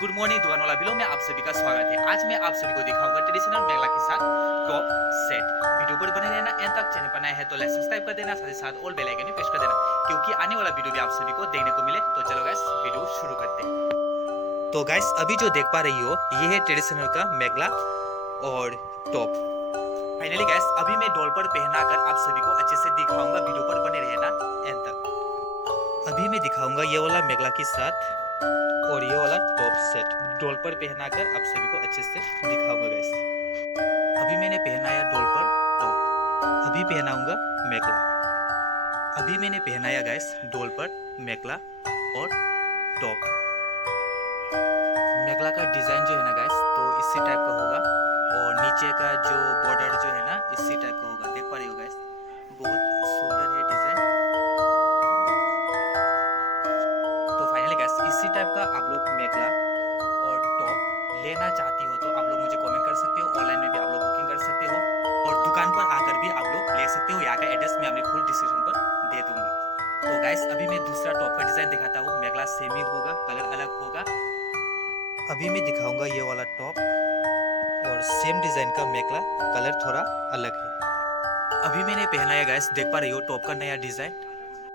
Good morning दुकान वाला below में आप सभी का स्वागत है। आज मैं आप सभी को दिखाऊंगा ट्रेडिशनल मेखला के साथ टॉप सेट। वीडियो पर बने रहना, एंड तक चैनल पर नए हैं तो लाइक सब्सक्राइब कर देना, साथ ही साथ ऑल बेल आइकन भी प्रेस कर देना क्योंकि आने वाला वीडियो भी आप सभी को देखने को मिले। तो चलो गाइस वीडियो शुरू करते हैं। तो गाइस अभी जो देख पा रही हो ये है ट्रेडिशनल का मेखला और टॉप। फाइनली गाइस अभी मैं डोल पर पहनाकर आप सभी को अच्छे से दिखाऊंगा, वीडियो पर बने रहना एंड तक। अभी मैं दिखाऊंगा ये वाला मेखला के साथ और ये वाला टॉप सेट डोल पर पहनाकर आप सभी को अच्छे से दिखाऊंगा गाइस। अभी मैंने पहनाया डोल पर टॉप, अभी पहनाऊंगा मेखला। अभी मैंने पहनाया गाइस डोल पर मेखला और टॉप। मेखला का डिजाइन जो है ना गाइस तो इसी टाइप का होगा और नीचे का जो बॉर्डर जो है ना इसी टाइप का होगा। देख पा रही हो गाइस, बहुत सुंदर है डिजाइन। तो फाइनली गाइस इसी टाइप का आप लोग मेखला और टॉप लेना चाहती हो तो आप लोग मुझे कमेंट कर सकते हो। ऑनलाइन में भी आप लोग बुकिंग कर सकते हो और दुकान पर आकर भी आप लोग ले सकते हो। यहाँ का एड्रेस मैं अपने फुल डिस्क्रिप्शन पर दे दूंगा। तो गाइस अभी मैं दूसरा टॉप का डिजाइन दिखाता हूँ। मेखला सेम ही होगा, कलर अलग होगा। अभी मैं दिखाऊंगा ये वाला टॉप और सेम डिजाइन का मेखला, कलर थोड़ा अलग है। अभी मैंने पहनाया गाइस, देख पा रही हो टॉप का नया डिजाइन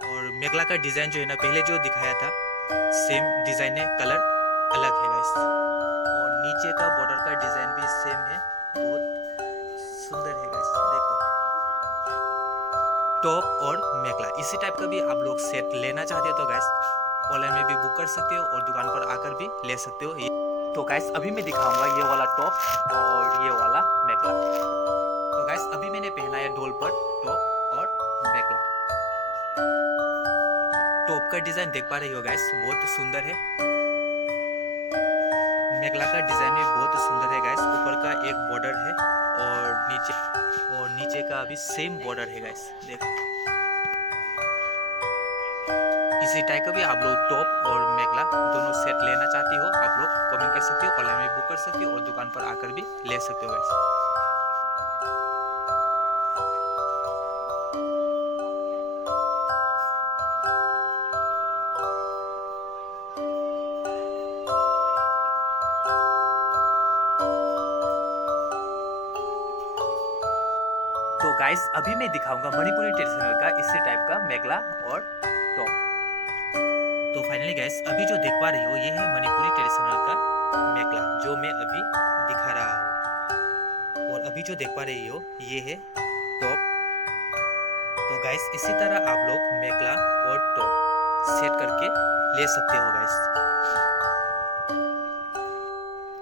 और मेखला का डिजाइन जो है ना पहले जो दिखाया था सेम डिजाइन है, कलर अलग है गाइस। और नीचे का बॉर्डर का डिजाइन भी सेम है, बहुत सुंदर है गाइस। देखो टॉप और मेखला इसी टाइप का भी आप लोग सेट लेना चाहते हो तो गाइस ऑनलाइन में भी बुक कर सकते हो और दुकान पर आकर भी ले सकते हो। तो गाइस अभी मैं दिखाऊंगा ये वाला टॉप और ये वाला मेखला। तो गाइस अभी मैंने पहनाया डोल पर टॉप और मेखला। टॉप का डिजाइन देख पा रही हो गाइस, बहुत सुंदर है। मेखला का डिजाइन भी बहुत सुंदर है गाइस। ऊपर का एक बॉर्डर है और नीचे का भी सेम बॉर्डर है गाइस। देखो इसी टाइप का भी आप लोग टॉप और मेखला दोनों सेट लेना चाहती हो आप लोग कमेंट कर सकते हो, ऑनलाइन में बुक कर सकते हो और दुकान पर आकर भी ले सकते हो गाइस। तो गाइस अभी मैं दिखाऊंगा मणिपुरी ट्रेडिशनल का इसी टाइप का मेखला और टॉप। तो फाइनली गाइस अभी जो देख पा रही हो ये है मणिपुरी ट्रेडिशनल का मेखला जो मैं अभी दिखा रहा हूँ और अभी जो देख पा रही हो ये है टॉप। तो गाइस इसी तरह आप लोग मेखला और टॉप सेट करके ले सकते हो गाइस।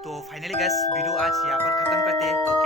तो फाइनली गाइस वीडियो आज यहाँ पर खत्म करते हैं। तो